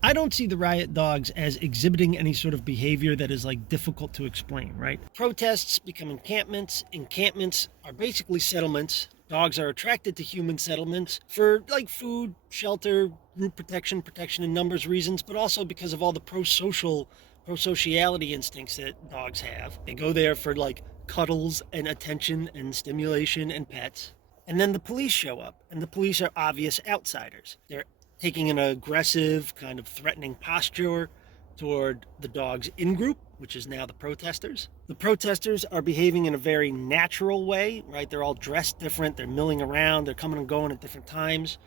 I don't see the riot dogs as exhibiting any sort of behavior that is like difficult to explain, right? Protests become encampments. Encampments are basically settlements. Dogs are attracted to human settlements for like food, shelter, group protection, protection in numbers reasons, but also because of all the pro-sociality instincts that dogs have. They go there for like cuddles and attention and stimulation and pets. And then the police show up, and the police are obvious outsiders. They're taking an aggressive, kind of threatening posture toward the dog's in group, which is now the protesters. The protesters are behaving in a very natural way, right? They're all dressed different, they're milling around, they're coming and going at different times,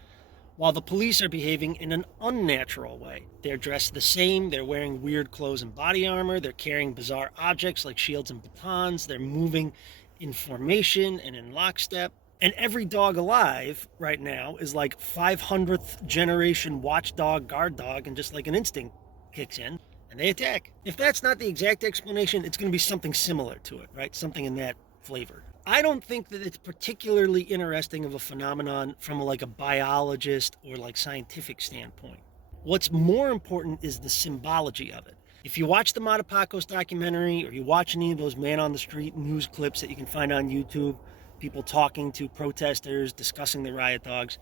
while the police are behaving in an unnatural way. They're dressed the same, they're wearing weird clothes and body armor, they're carrying bizarre objects like shields and batons, they're moving in formation and in lockstep. And every dog alive right now is like 500th generation watchdog, guard dog, and just like an instinct kicks in and they attack. If that's not the exact explanation, it's going to be something similar to it, right? Something in that flavor. I don't think that it's particularly interesting of a phenomenon from like a biologist or like scientific standpoint. What's more important is the symbology of it. If you watch the Matapacos documentary or you watch any of those man on the street news clips that you can find on YouTube, people talking to protesters, discussing the riot dogs,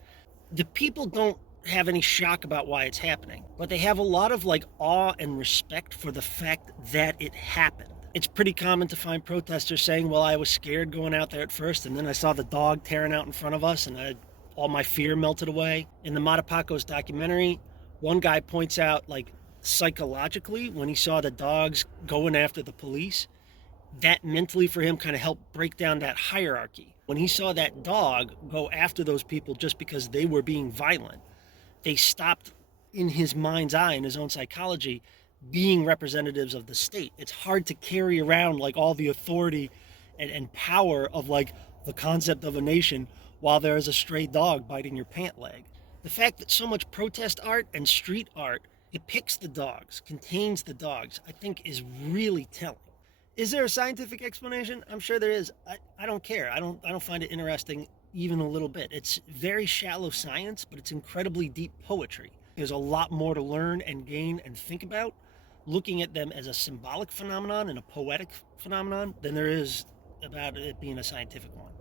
the people don't have any shock about why it's happening, but they have a lot of like awe and respect for the fact that it happened. It's pretty common to find protesters saying, well, I was scared going out there at first, and then I saw the dog tearing out in front of us, and all my fear melted away. In the Matapacos documentary, one guy points out, like, psychologically, when he saw the dogs going after the police, that mentally for him kind of helped break down that hierarchy. When he saw that dog go after those people just because they were being violent, they stopped, in his mind's eye, in his own psychology, being representatives of the state. It's hard to carry around like all the authority and power of like the concept of a nation while there is a stray dog biting your pant leg. The fact that so much protest art and street art depicts the dogs, contains the dogs, I think is really telling. Is there a scientific explanation? I'm sure there is. I don't care. I don't find it interesting even a little bit. It's very shallow science, but it's incredibly deep poetry. There's a lot more to learn and gain and think about looking at them as a symbolic phenomenon and a poetic phenomenon than there is about it being a scientific one.